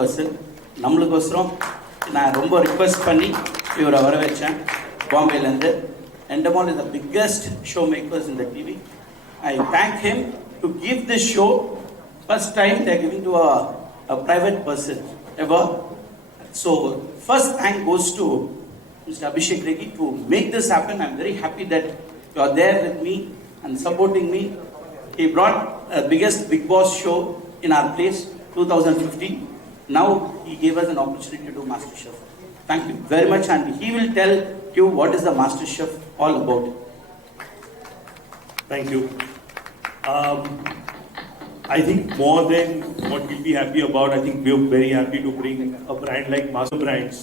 person. நம்மளுக்கோசரம் நான் ரொம்ப ரிக்வெஸ்ட் பண்ணி இவரை வர வச்சேன் பாம்பேலேருந்து. Endemol is the biggest showmakers in the TV. I thank him to give this show. First time they are giving to a private person ever. So first thank goes to Mr. Abhishek Reddy to make this happen. I'm very happy that you are there with me and supporting me. He brought the biggest Big Boss show in our place, 2015. Now he gave us an opportunity to do MasterChef. Thank you very much, and he will tell you what is the MasterChef all about. Thank you. I think more than what we'll be happy about, I think we're very happy to bring a brand like Master Brands.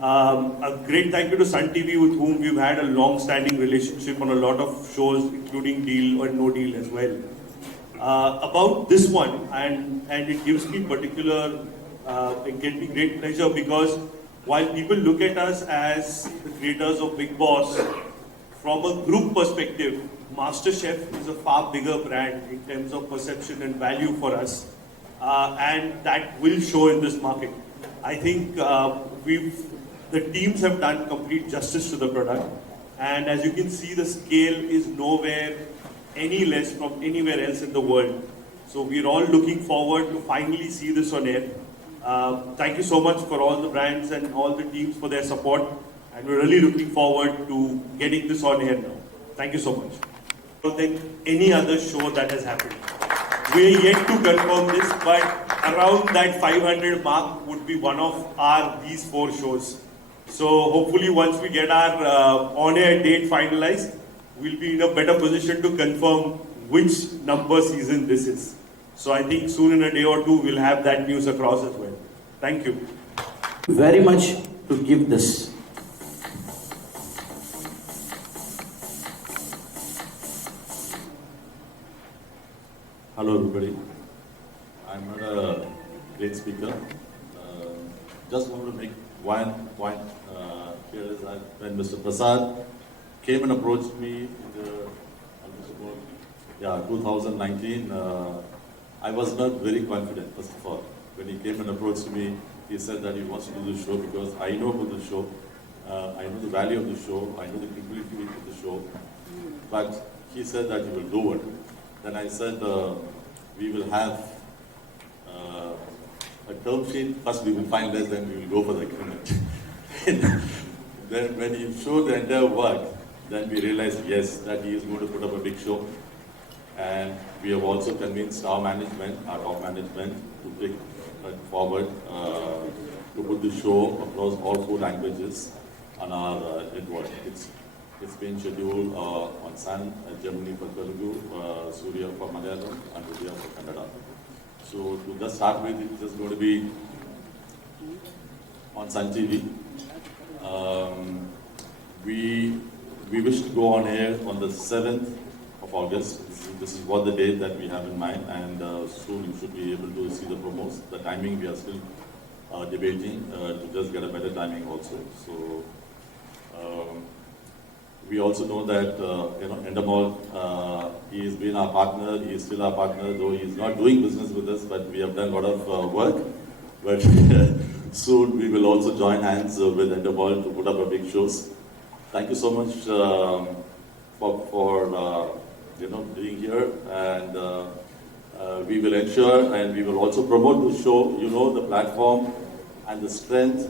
A great thank you to Sun TV, with whom we've had a long-standing relationship on a lot of shows, including Deal or No Deal as well. About this one, and it gives me it gives me great pleasure, because while people look at us as the creators of Big Boss, from a group perspective, MasterChef is a far bigger brand in terms of perception and value for us, and that will show in this market. I think the teams have done complete justice to the product, and as you can see, the scale is nowhere any less from anywhere else in the world. So we're all looking forward to finally see this on air. Thank you so much for all the brands and all the teams for their support, and we're really looking forward to getting this on air now. Thank you so much. Than any other show that has happened. We're yet to confirm this, but around that 500 mark would be one of these 4 shows. So hopefully once we get our on-air date finalized, we'll be in a better position to confirm which number season this is. So I think soon, in a day or two, we'll have that news across as well. Thank you. Very much to give this. Hello everybody. I'm not a great speaker. Just want to make one point here, is that when Mr. Prasad came and approached me in the 2019, I was not very confident, first of all. When he came and approached me, he said that he wants to do the show because I know about the show, I know the value of the show, I know the credibility of the show, but he said that he will do it. Then I said, we will have a term sheet. First we will finalize, then we will go for the agreement. Then when he showed the entire work, then we realized, yes, that he is going to put up a big show. And we have also convinced our top management, to take it forward, to put the show across all 4 languages on our network. It's been scheduled on Sun, Germany for Telugu, Surya for Malayalam, and Vidya for Kannada. So to just start with, it's just going to be on Sun TV. We wish to go on air on the 7th of August. This is what the date that we have in mind, and soon you should be able to see the promos. The timing we are still debating to just get a better timing also. So. We also know that Endemol, he has been our partner. He is still our partner, though he is not doing business with us. But we have done a lot of work. But soon we will also join hands with Endemol to put up a big shows. Thank you so much for being here, and we will ensure and we will also promote the show. You know the platform and the strength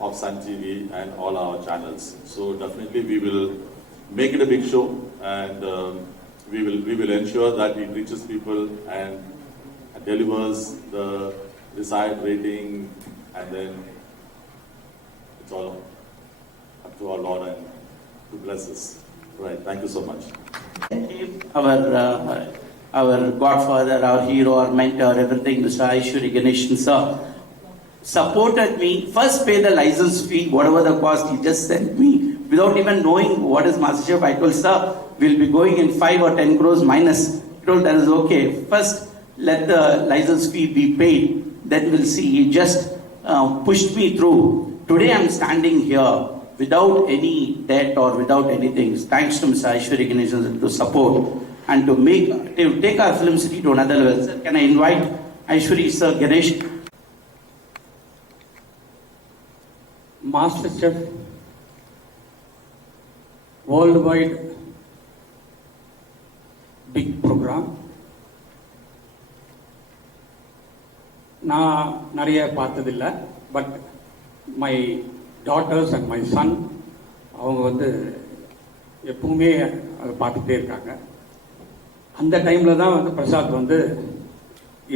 of Sun TV and all our channels. So definitely we will make it a big show, and we will ensure that it reaches people and delivers the desired rating, and then it's all up to our Lord and to bless us. Right. Thank you so much. Our godfather, our hero, our mentor, everything, Mr. Aishwari Ganeshan sir, supported me. First pay the license fee, whatever the cost, he just sent me without even knowing what is MasterChef. I told, sir, we'll be going in 5 or 10 crores minus. He told, that is okay. First, let the license fee be paid, then we'll see. He just pushed me through. Today I'm standing here without any debt or without anything. Thanks to Mr. Aishwari Ganeshan to support and to take our film city to another level. Sir, can I invite Aishwari sir, Ganesh? MasterChef world wide big programme. நான் நிறைய பார்த்ததில்லை, but my daughters and my son அவங்க வந்து எப்பவுமே அதை பார்த்துட்டே இருக்காங்க. அந்த டைமில் தான் வந்து பிரசாத் வந்து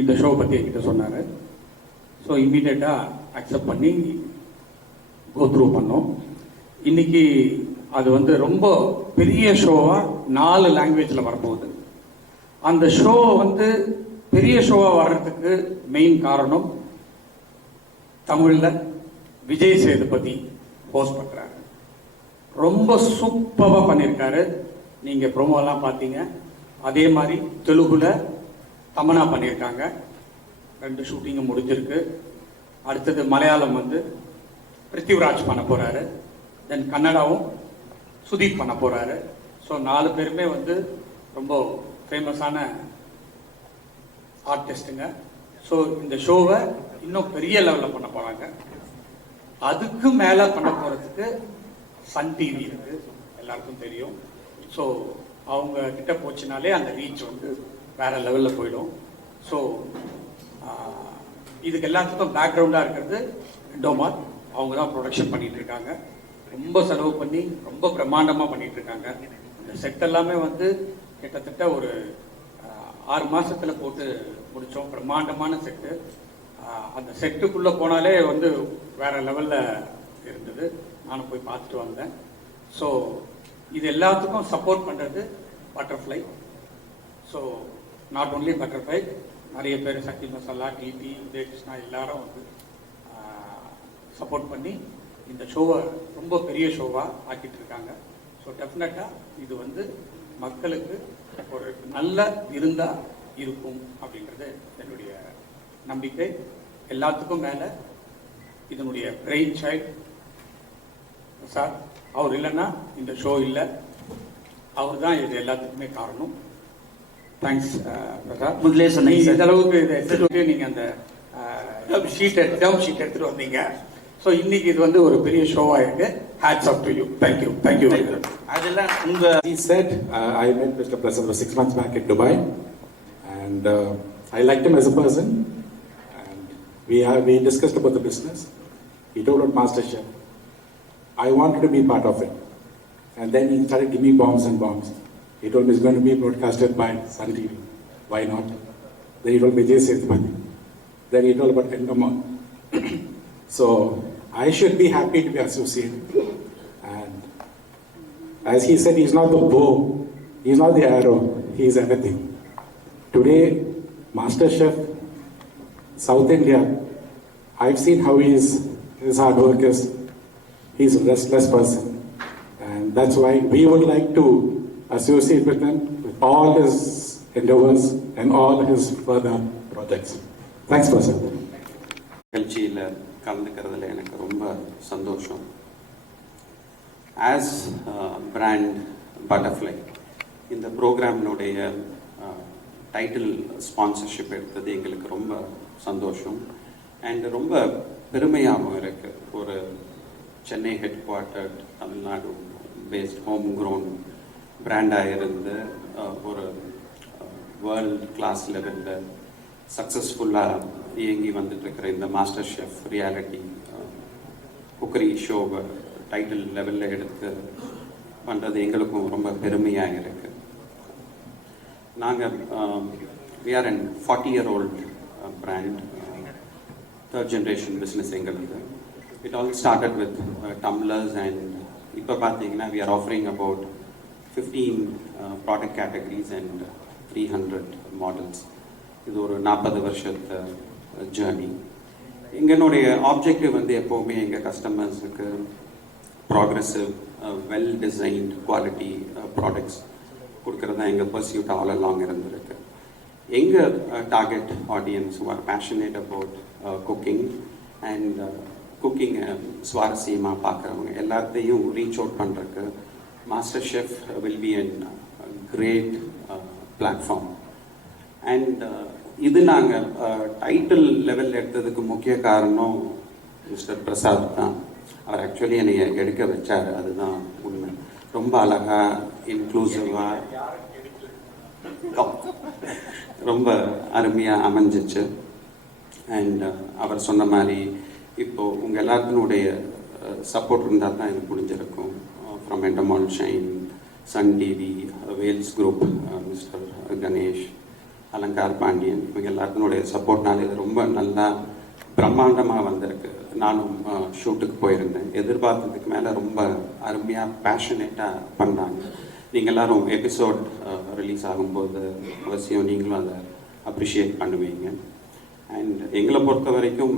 இந்த ஷோ பற்றி என்கிட்ட சொன்னார். ஸோ இம்மீடியட்டாக அக்செப்ட் பண்ணி கோ த்ரூ பண்ணோம். இன்னைக்கு அது வந்து ரொம்ப பெரிய ஷோவாக 4 லாங்குவேஜில் வரப்போகுது. அந்த ஷோ வந்து பெரிய ஷோவாக வர்றதுக்கு மெயின் காரணம் தமிழில் விஜய் சேதுபதி ஹோஸ்ட் பண்ணுறாரு. ரொம்ப சூப்பராக பண்ணியிருக்காரு. நீங்கள் ப்ரோமோலாம் பார்த்தீங்க. அதே மாதிரி தெலுங்குல தமனா பண்ணியிருக்காங்க. 2 ஷூட்டிங்கும் முடிஞ்சிருக்கு. அடுத்தது மலையாளம் வந்து பிருத்திவிராஜ் பண்ண போகிறாரு. தென் கன்னடாவும் சுதீப் பண்ண போகிறாரு. ஸோ 4 பேருமே வந்து ரொம்ப ஃபேமஸான ஆர்டிஸ்ட்டுங்க. ஸோ இந்த ஷோவை இன்னும் பெரிய லெவலில் பண்ண போகிறாங்க. அதுக்கு மேலே பண்ண போகிறதுக்கு சன் டிவி இருக்கு, எல்லாருக்கும் தெரியும். ஸோ அவங்க கிட்ட போச்சுனாலே அந்த ரீச் வந்து வேற லெவலில் போயிடும். ஸோ இதுக்கு எல்லாத்துக்கும் பேக்ரவுண்டாக இருக்கிறது இண்டோமார். அவங்க தான் ப்ரொடக்ஷன் பண்ணிட்டு இருக்காங்க. ரொம்ப செலவு பண்ணி ரொம்ப பிரம்மாண்டமாக பண்ணிட்டு இருக்காங்க. இந்த செட் எல்லாமே வந்து கிட்டத்தட்ட ஒரு 6 மாசத்துல போட்டு முடித்தோம். பிரம்மாண்டமான செட்டு. அந்த செட்டுக்குள்ளே போனாலே வந்து வேற லெவலில் இருந்தது. நானும் போய் பார்த்துட்டு வந்தேன். ஸோ இது எல்லாத்துக்கும் சப்போர்ட் பண்ணுறது butterfly. So not only butterfly, நிறைய பேர் சக்தி மசாலா, டிடி, உதயகிருஷ்ணா எல்லாரும் வந்து சப்போர்ட் பண்ணி இந்த ஷோவை ரொம்ப பெரிய ஷோவாக ஆக்கிட்டு இருக்காங்க. ஸோ டெஃபினட்டாக இது வந்து மக்களுக்கு ஒரு நல்ல விருந்தாக இருக்கும் அப்படின்றது என்னுடைய நம்பிக்கை. எல்லாத்துக்கும் மேலே இதனுடைய பிரெயின் சைல்ட் சார், அவர் இல்லைன்னா இந்த ஷோ இல்லை. அவர் தான் இது எல்லாத்துக்குமே காரணம். தேங்க்ஸ் பிரசாத். முதலே சொன்னீங்க இந்த அளவுக்கு இதை எடுத்துட்டு நீங்கள் அந்த டேர்ம் ஷீட் எடுத்துட்டு வந்தீங்க. ஸோ இன்னைக்கு இது வந்து ஒரு பெரிய ஷோவாக இருக்கு. Hats off to you. Thank you. Thank you. அதெல்லாம் உங்க He said, I met Mr. Prasad 6 months back in Dubai, and I liked him as a person, and we discussed about the business. He told about MasterChef. I wanted to be part of it, and then he started giving me bombs and bombs. He told me it's going to be broadcasted by Sun TV. Why not? Then he told me Vijay Sethupathi. Then he told about Endemol. So I should be happy to be associated. And as he said, he's not the bow, he's not the arrow, he's everything. Today, MasterChef, South India, I've seen how his hard work is. He's a restless person. And that's why we would like to associate with him with all his endeavors and all his further projects. Thanks, Prasad. நிகழ்ச்சியில் கலந்துக்கிறதுல எனக்கு ரொம்ப சந்தோஷம். As brand butterfly இந்த ப்ரோக்ராமினுடைய title sponsorship எடுத்தது எங்களுக்கு ரொம்ப சந்தோஷம். அண்ட் ரொம்ப பெருமையாகவும் இருக்குது. ஒரு Chennai headquartered Tamil Nadu based home grown பிராண்டாக இருந்து ஒரு வேர்ல்ட் கிளாஸ் லெவலில் சக்ஸஸ்ஃபுல்லாக இயங்கி வந்துட்டுருக்கிற இந்த மாஸ்டர் ஷெஃப் ரியாலிட்டி குக்கரி ஷோவை டைட்டில் லெவலில் எடுத்து பண்ணுறது எங்களுக்கும் ரொம்ப பெருமையாக இருக்குது. நாங்கள் we are an 40-year-old brand, third generation business எங்களுக்கு. It all started with tumblers, and இப்போ பார்த்தீங்கன்னா we are offering about 15 product categories and 300 models. இது ஒரு 40 வருஷத்து ஜேர்னி. எங்களுடைய ஆப்ஜெக்டிவ் வந்து எப்போவுமே எங்கள் கஸ்டமர்ஸுக்கு progressive well designed quality products கொடுக்கறது தான் எங்கள் பர்சியூட் ஆல் அலாங் இருந்திருக்கு. எங்கள் target audience who are passionate about cooking and குக்கிங்கை சுவாரஸ்யமாக பார்க்குறவங்க எல்லாத்தையும் ரீச் அவுட் பண்ணுறதுக்கு MasterChef will be an great platform. And இது நாங்கள் டைட்டில் லெவலில் எடுத்ததுக்கு முக்கிய காரணம் மிஸ்டர் பிரசாத் தான். அவர் ஆக்சுவலி என்னை எடுக்க வச்சார், அதுதான் உண்மை. ரொம்ப அழகாக இன்க்ளூசிவாக ரொம்ப அருமையாக அமைஞ்சிச்சு. அண்ட் அவர் சொன்ன மாதிரி இப்போது உங்கள் எல்லாத்தினுடைய சப்போர்ட் இருந்தால் தான் இது முடிஞ்சிருக்கும். From Endemol Shine, Sun TV, Vels group, mister Ganesh, Alangar Pandian, இவங்க எல்லாத்தினுடைய சப்போர்ட்னால இது ரொம்ப நல்லா பிரம்மாண்டமாக வந்திருக்கு. நானும் ஷூட்டுக்கு போயிருந்தேன், எதிர்பார்த்ததுக்கு மேலே ரொம்ப அருமையாக பேஷனேட்டாக பண்ணாங்க. நீங்கள் எல்லாரும் எபிசோட் ரிலீஸ் ஆகும்போது அவசியம் நீங்களும் அதை அப்ரிஷியேட் பண்ணுவீங்க. அண்ட் எங்களை பொறுத்த வரைக்கும்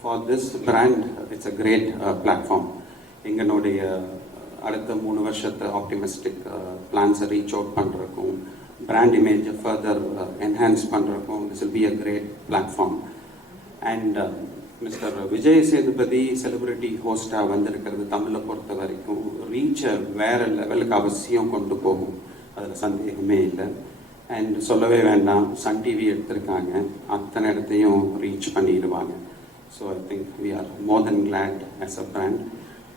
for this brand it's a great platform. எங்களுடைய அடுத்த 3 வருஷத்தை ஆப்டிமிஸ்டிக் பிளான்ஸை ரீச் அவுட் பண்ணுறக்கும், பிராண்ட் இமேஜை ஃபர்தர் என்ஹான்ஸ் பண்ணுறக்கும் this will be a great platform. And mister Vijay Sethupathi celebrity ஹோஸ்டாக வந்திருக்கிறது தமிழை பொறுத்த வரைக்கும் ரீச்சை வேறு லெவலுக்கு அவசியம் கொண்டு போகும், அதில் சந்தேகமே இல்லை. அண்ட் சொல்லவே வேண்டாம், சன் டிவி எடுத்திருக்காங்க, அத்தனை இடத்தையும் ரீச் பண்ணிடுவாங்க. So I think we are more then glad as a brand.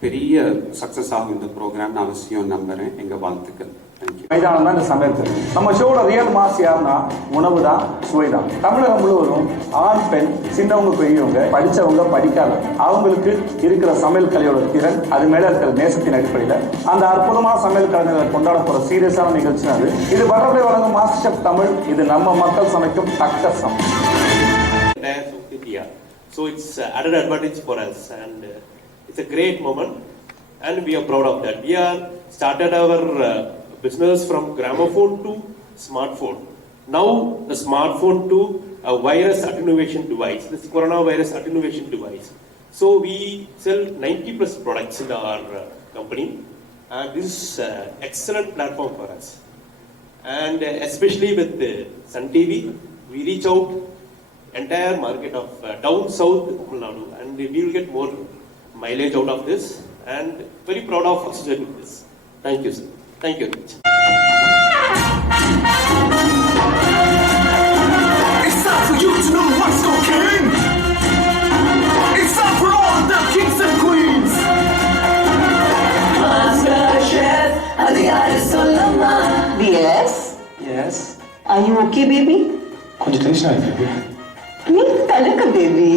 பெரிய சக்ஸஸ் ஆகும் இந்த ப்ரோக்ராம் அவசியம் நம்புகிறேன். எங்கள் வாழ்த்துக்கள். தேங்க்யூ. மைதானம் தான் இந்த சமையல் தெரியும். நம்ம ஷோட ரியல் மாஸ் யாருன்னா உணவு தான், சுவை தான். தமிழகம் முழுவதும் ஆண் பெண், சின்னவங்க பெரியவங்க, படித்தவங்க படிக்காதவங்க, அவங்களுக்கு இருக்கிற சமையல் கலையோட திறன், அது மேலே இருக்கிற நேசத்தின் அடிப்படையில் அந்த அற்புதமான சமையல் கலைஞர்களை கொண்டாட போகிற சீரியஸான நிகழ்ச்சி அது. இது பட்டர்ஃப்ளை வழங்கும் மாஸ்டர் ஷெஃப் தமிழ். இது நம்ம மக்கள் சமைக்கும் தக்க சமையல். So it's added advantage for us, and it's a great moment, and we are proud of that. We are started our business from gramophone to smartphone. Now the smartphone to a virus attenuation device, this coronavirus attenuation device. So we sell 90 plus products in our company, and this is excellent platform for us. And especially with Sun TV, we reach out entire market of down south Tamil Nadu, and we will get more mileage out of this, and very proud of associating with this. Thank you, sir. Thank you very much. It's time for you to know what's cooking. It's time for all the kings and queens. Master Chef, Adiyar Solama. Yes? Yes. Are you okay, baby? கொஞ்சம் டென்ஷன் ஆயிருக்கு. Me talaka, baby.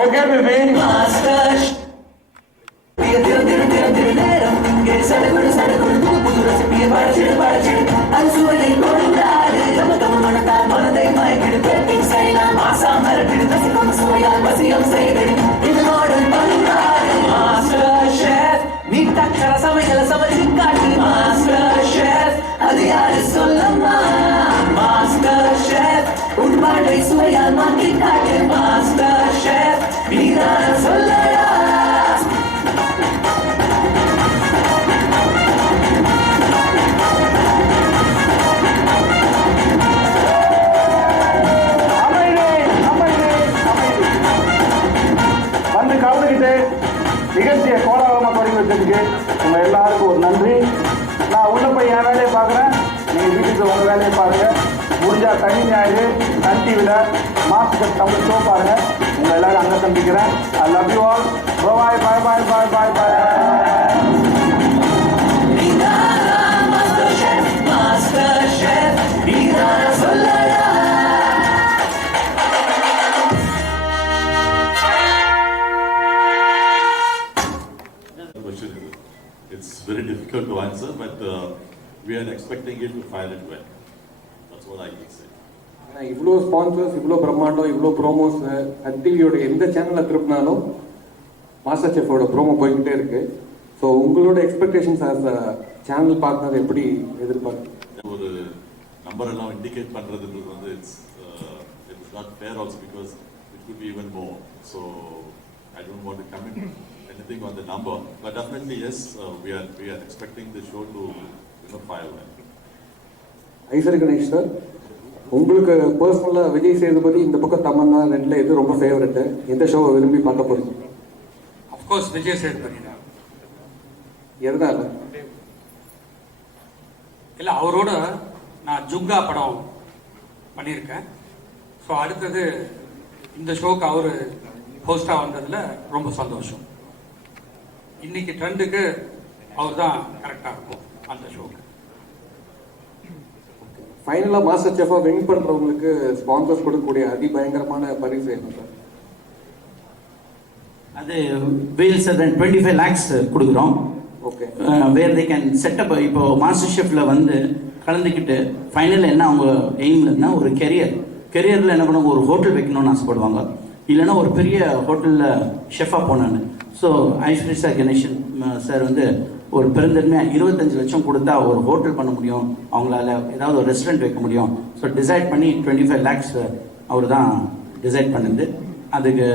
Okay baby. Master Chef. சுவையால் மாற்றி காட்டு master chef, நீதான சொல்லடா. வந்து கலந்துக்கிட்டு நிகழ்ச்சியை கோலாகலமாக தொடங்கி வச்சதுக்கு உங்கள் எல்லாருக்கும் ஒரு நன்றி. நான் உள்ள போய் என் வேலையை பார்க்குறேன், நீங்கள் வீட்டுக்கு உங்கள் வேலையை பாருங்கள். முடிஞ்சால் சனி ஞாயிறு சன் டிவியில் மாஸ்டர் தமிழ் ஷோ பாருங்கள். உங்கள் எல்லாரும் அங்கே சந்திக்கிறேன். I love you all. Bye bye bye bye bye bye. It's very difficult to answer, but we are expecting it to fire it well. That's what I can say. இவ்வளோ ஸ்பான்சர்ஸ், இவ்வளோ பிரம்மாண்டம், இவ்வளோ ப்ரோமோஸ், சன் டிவியோட எந்த சேனலில் திருப்பினாலும் மாஸ்டர் செஃபோட ப்ரோமோ போய்கிட்டே இருக்கு. ஸோ உங்களோட expectations as a channel partner எப்படி எதிர்பார்க்கு? ஒரு நம்பர் எல்லாம் இண்டிகேட் பண்றதுன்றது வந்து it's not fair also, because it could be even more. So I don't want to comment anything on the number, but definitely yes, we are expecting the show to fire well. ஐசர் Ganesh sir, உங்களுக்கு பர்சனலாக விஜய் சேதுபதி இந்த பக்கம் தமன்னா ரெண்டில் எது ரொம்ப ஃபேவரெட்டு? எந்த ஷோவை விரும்பி பார்க்க போறீங்க? அஃப்கோர்ஸ் விஜய் சேதுபதி தான். எதனால? இல்லை, அவரோட நான் ஜுங்கா படம் பண்ணியிருக்கேன். ஸோ அடுத்தது இந்த ஷோக்கு அவர் ஹோஸ்டாக வந்ததில் ரொம்ப சந்தோஷம். இன்னைக்கு ட்ரெண்டுக்கு அவர் தான் கரெக்டாக இருக்கும் அந்த ஷோக்கு. ஃபைனலாக மாஸ்டர் செஃபாக வின் பண்ணுறவங்களுக்கு ஸ்பான்சர்ஸ் கொடுக்கக்கூடிய அதிபயங்கரமான பரிசு என்ன சார்? அது வேல்ஸ் அதன் 25 lakhs கொடுக்குறோம். Okay. Where they can set up. இப்போ மாஸ்டர் ஷெஃப்ல வந்து கலந்துக்கிட்டு ஃபைனல் என்ன அவங்க எய்ம்லன்னா ஒரு கெரியரில் என்ன பண்ணுவாங்க, ஒரு ஹோட்டல் வைக்கணும்னு ஆசைப்படுவாங்க, இல்லைன்னா ஒரு பெரிய ஹோட்டலில் ஷெஃபாக போனான்னு. ஸோ ஐஸ்வர்யா கணேசன் சார் வந்து ஒரு பெருந்தன்மையாக 25 லட்சம் கொடுத்தா ஒரு ஹோட்டல் பண்ண முடியும், அவங்களால ஏதாவது ஒரு ரெஸ்டாரண்ட் வைக்க முடியும். ஸோ டிசைட் பண்ணி 25 lakhs அவர் தான் டிசைட் பண்ணுது. அதுக்கு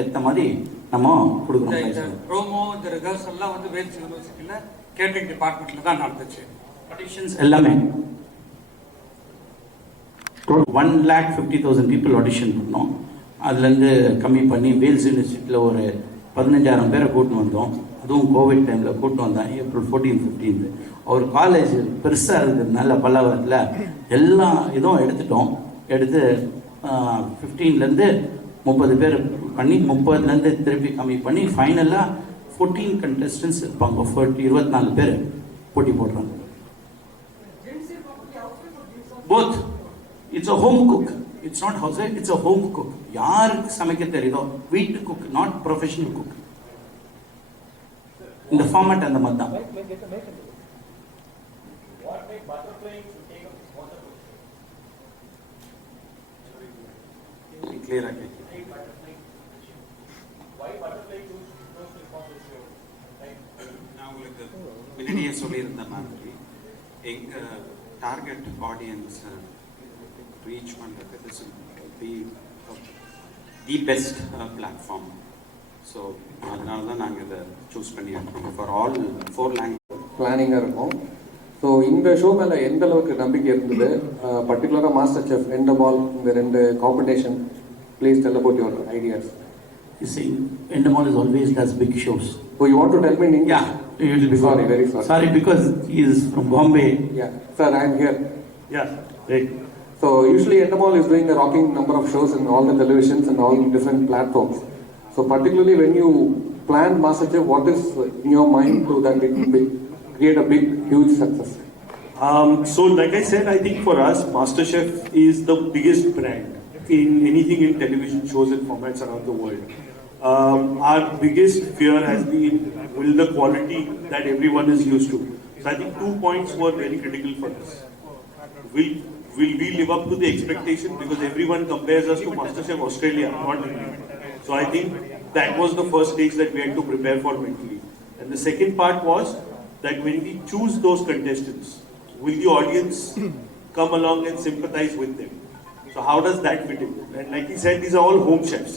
ஏற்ற மாதிரி நம்ம கொடுக்குறோம். ப்ரோமோ இந்த ரிஹர்சல்லாம் வந்து வேல்ஸ் யூனிவர்சிட்டியில் கேட்டரிங் டிபார்ட்மெண்ட்டில் தான் நடந்துச்சு. ஆடிஷன்ஸ் எல்லாமே 1,50,000 பீப்புள் ஆடிஷன் பண்ணோம். அதுலேருந்து கம்மி பண்ணி வேல்ஸ் யூனிவர்சிட்டியில் ஒரு 15,000 பேரை கூட்டின்னு வந்தோம். அதுவும் கோவிட் டைமில் கூட்டின்னு வந்தேன். April 14, 15 அவர் காலேஜ் பெருசாக இருக்கிறதுனால பல்லாவரத்தில் எல்லா இதுவும் எடுத்து 15லேருந்து 30 பேர் பண்ணி 30லேருந்து திருப்பி கம்மி பண்ணி ஃபைனலாக 14 contestants இருப்பாங்க. 24 பேர் போட்டி போடுறாங்க. Both it's a home cook, it's not house wife, it's a home cook. யாருக்கு சமைக்க தெரியுதோ வீட்டு குக், நாட் ப்ரொஃபஷனல் குக். இந்த ஃபார்மேட் அந்த மாதிரி தான். கிளியராக நான் உங்களுக்கு முன்னாடியே சொல்லியிருந்த மாதிரி எங்கள் டார்கெட் ஆடியன்ஸை ரீச் பண்ணுறது தி பெஸ்ட் பிளாட்ஃபார்ம். ஸோ அதனால தான் நாங்கள் இதை சூஸ் பண்ணியிருக்கோம் ஃபார் ஆல் 4 languages. பிளானிங்காக இருக்கும். ஸோ இந்த ஷோ மேலே எந்த அளவுக்கு நம்பிக்கை இருந்தது? பர்டிகுலராக மாஸ்டர் செஃப், எண்டமால், இந்த 2 competition, please tell about your ideas. You see, Endemol is always does big shows. Oh, you want to tell me in English? Yeah, you will be sorry, very sorry. Sorry, because he is from Bombay. Yeah, sir, I am here. Yeah, right. So usually Endemol is doing a rocking number of shows in all the televisions and all different platforms. So particularly when you plan MasterChef, what is in your mind to that it will create a big, huge success? So like I said, I think for us, MasterChef is the biggest brand in anything in television shows and formats around the world. Our biggest fear has been, will the quality that everyone is used to? So I think 2 points were very critical for us. Will we live up to the expectation? Because everyone compares us to MasterChef Australia, not India. So I think that was the first stage that we had to prepare for mentally. And the second part was that when we choose those contestants, will the audience come along and sympathize with them? So how does that fit in? And like he said, these are all home chefs.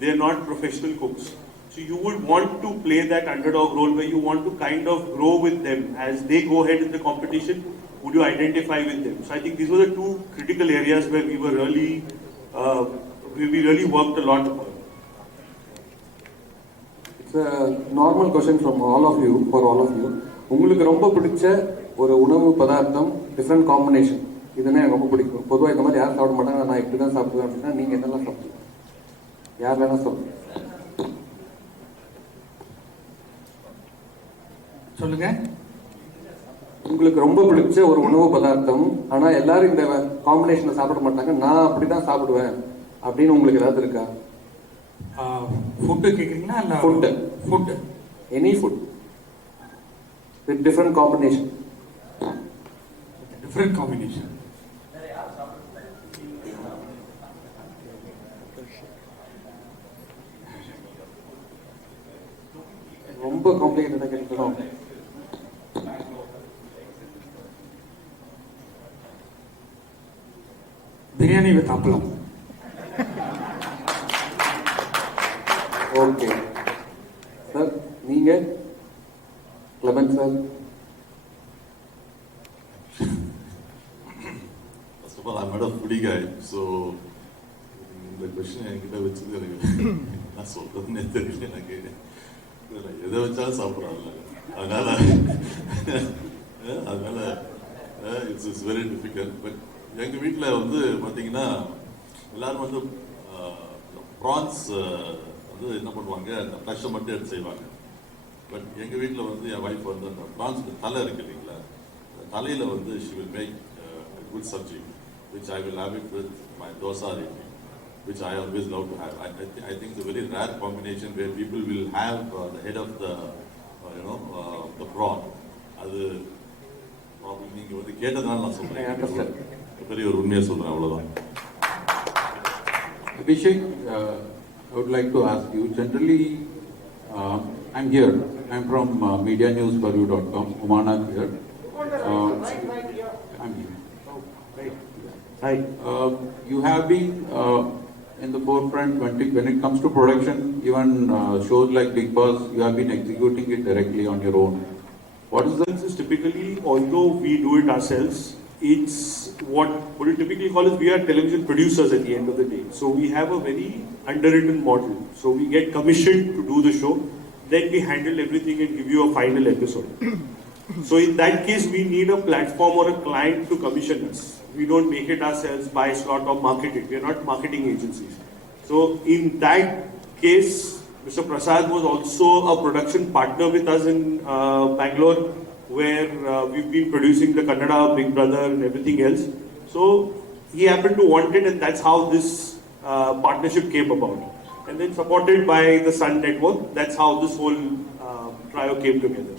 They are not professional cooks. So you would want to play that underdog role where you want to kind of grow with them as they go ahead in the competition. Would you identify with them? So I think these were the 2 critical areas where we were really, we really worked a lot upon. It's a normal question from all of you, for all of you. உங்களுக்கு ரொம்ப பிடிச்ச ஒரு உணவு பதார்த்தம், different combination, இதுனா எனக்கு ரொம்ப பிடிக்கும். பொதுவாக இந்த மாதிரி யாரும் சாப்பிட மாட்டாங்க, நான் இப்படி தான் சாப்பிடுவேன் அப்படின்னா நீங்கள் என்னெல்லாம் சாப்பிடுவீங்க? யார் வேணா சொல்லுங்க. சொல்லுங்க. உங்களுக்கு ரொம்ப பிடிச்ச ஒரு உணவு பதார்த்தம், ஆனால் எல்லாரும் இந்த காம்பினேஷனை சாப்பிட மாட்டாங்க, நான் அப்படி தான் சாப்பிடுவேன் அப்படின்னு உங்களுக்கு ஏதாவது இருக்கா? ஃபுட்டு கேட்குறீங்களா? இல்லை food any food with different combination. Different combination. ரொம்ப காம்ப்ளிகேட்டடாக கேட்கணும். பிரியாணி வித் அப்பளம். ஓகே சார், நீங்க lemon sir? First of all, I'm not a foodie guy, so இந்த கொஸ்டின் என்கிட்ட வச்சது எனக்கு நான் சொல்றதுன்னே தெரியல. எனக்கு எதை வச்சாலும் சாப்பிட்றாங்க, அதனால இட்ஸ் வெரி டிஃபிகல்ட். பட் எங்கள் வீட்டில் வந்து பார்த்தீங்கன்னா எல்லாரும் வந்து ப்ரான்ஸ் வந்து என்ன பண்ணுவாங்க, அந்த ஃப்ளஷை மட்டும் எடுத்து செய்வாங்க. பட் எங்கள் வீட்டில் வந்து என் ஒய்ஃப் வந்து அந்த ப்ரான்ஸ் தலை இருக்கு இல்லைங்களா, அந்த தலையில் வந்து she will make good sabzi which I will have it with my dosa idli, which I always love to have. I think it's a very rare combination where people will have the head of the the prawn. அது probably நீங்க வந்து கேட்டதால நான் சொல்றேன், பெரிய ஒரு உண்மையை சொல்றேன், அவ்வளவுதான். Abhishek, I would like to ask you, generally, I'm here, I'm from medianewsbaru.com, Umanak here. I'm here. Hi. You have been in the forefront when it comes to production, even shows like Bigg Boss, you have been executing it directly on your own. What is the is typically, although we do it ourselves, it's what you typically call is we are television producers at the end of the day. So we have a very underwritten model. So we get commissioned to do the show, then we handle everything and give you a final episode. So in that case, we need a platform or a client to commission us. We don't make it ourselves, buy slot or market it. We are not marketing agencies. So in that case, Mr. Prasad was also a production partner with us in Bangalore, where we've been producing the Kannada Big Brother and everything else. So he happened to want it, and that's how this partnership came about. And then supported by the Sun Network, that's how this whole trio came together.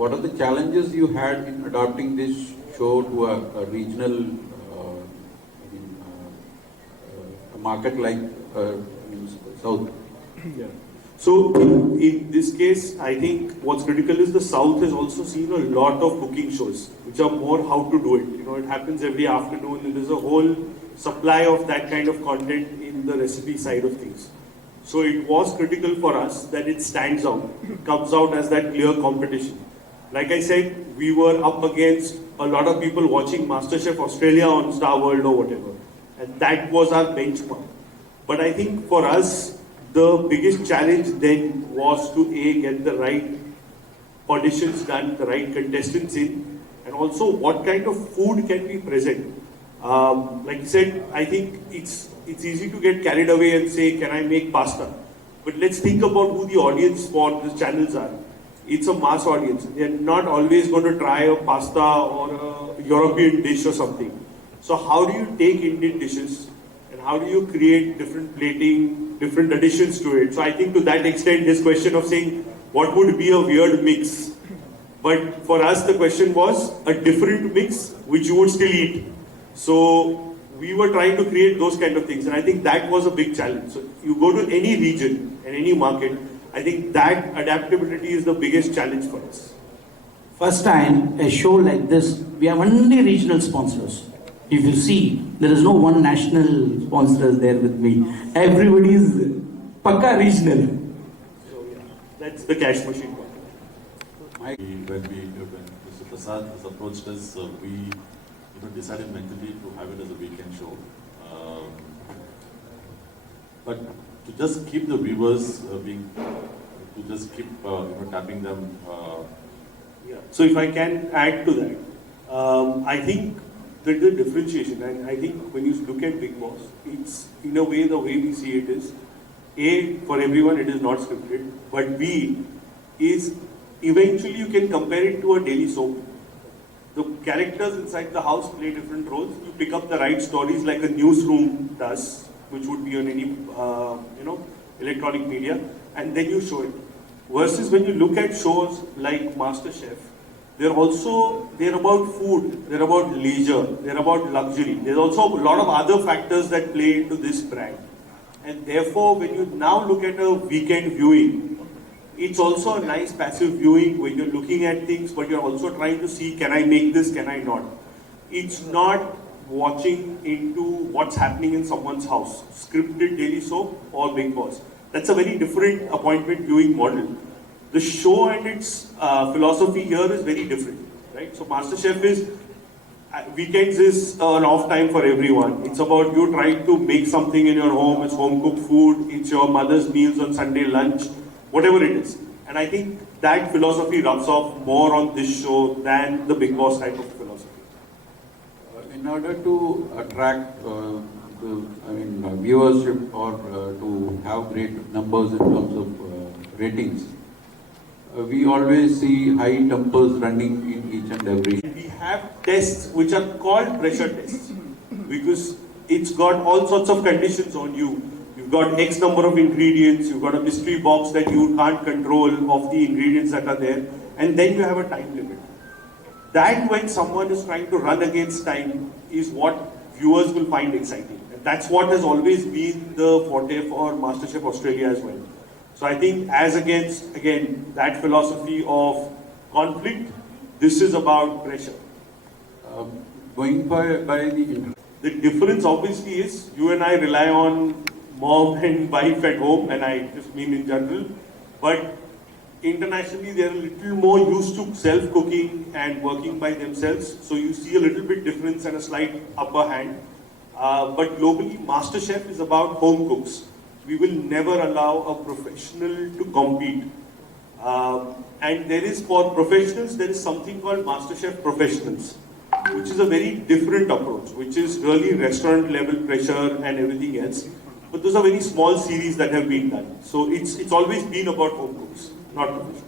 What are the challenges you had in adapting this show to a regional a market like South? Yeah. So in this case, I think what's critical is the South has also seen a lot of cooking shows, which are more how to do it. You know, it happens every afternoon, and there's a whole supply of that kind of content in the recipe side of things. So it was critical for us that it stands out, it comes out as that clear competition. Like I said, we were up against a lot of people watching MasterChef Australia on Star World or whatever, and that was our benchmark. But I think for us, the biggest challenge then was to get the right auditions done, the right contestants in, and also what kind of food can we present. Like you said, I think it's easy to get carried away and say, can I make pasta? But let's think about who the audience for these channels are. It's a mass audience. They're not always going to try a pasta or a European dish or something. So how do you take Indian dishes and how do you create different plating, different additions to it? So I think to that extent, this question of saying, what would be a weird mix? But for us, the question was a different mix, which you would still eat. So we were trying to create those kind of things. And I think that was a big challenge. So you go to any region and any market, I think that adaptability is the biggest challenge for us. First time, a show like this, we have only regional sponsors. If you see, there is no one national sponsor there with me. Everybody is pakka regional. So yeah, that's the cash machine part. When Mr. Prasad has approached us, we decided mentally to have it as a weekend show. But to just keep the viewers to just keep tapping them. Yeah. So if I can add to that, I think that the differentiation, and I think when you look at Bigg Boss, it's in a way the way we see it is, A, for everyone it is not scripted, but B, is eventually you can compare it to a daily soap. The characters inside the house play different roles. You pick up the right stories like a newsroom does, which would be on any electronic media, and then you show it. Versus when you look at shows like MasterChef, they're about food, they're about leisure, they're about luxury. There's also a lot of other factors that play into this brand. And therefore, when you now look at a weekend viewing, it's also a nice passive viewing when you're looking at things, but you're also trying to see, can I make this, can I not? It's not watching into what's happening in someone's house, scripted daily soap or Bigg Boss. That's a very different appointment viewing model. The show and its philosophy here is very different, right? So MasterChef is, weekends is an off time for everyone. It's about you trying to make something in your home, it's home cooked food, it's your mother's meals on Sunday lunch, whatever it is. And I think that philosophy rubs off more on this show than the Bigg Boss type of philosophy. In order to attract viewership or to have great numbers in terms of ratings. We always see high tempers running in each and every. We have tests which are called pressure tests because it's got all sorts of conditions on you. You've got X number of ingredients, you've got a mystery box that you can't control of the ingredients that are there, and then you have a time limit. That when someone is trying to run against time is what viewers will find exciting. And that's what has always been the forte for MasterChef Australia as well. So I think as against, again, that philosophy of conflict, this is about pressure. Going by the The difference obviously is you and I rely on mom and wife at home, and I just mean in general, but internationally they're a little more used to self-cooking and working by themselves, so you see a little bit difference and a slight upper hand. But globally, MasterChef is about home cooks. We will never allow a professional to compete. And there is, for professionals, there is something called MasterChef Professionals, which is a very different approach, which is really restaurant level pressure and everything else. But those are very small series that have been done. So it's always been about home cooks, not professionals.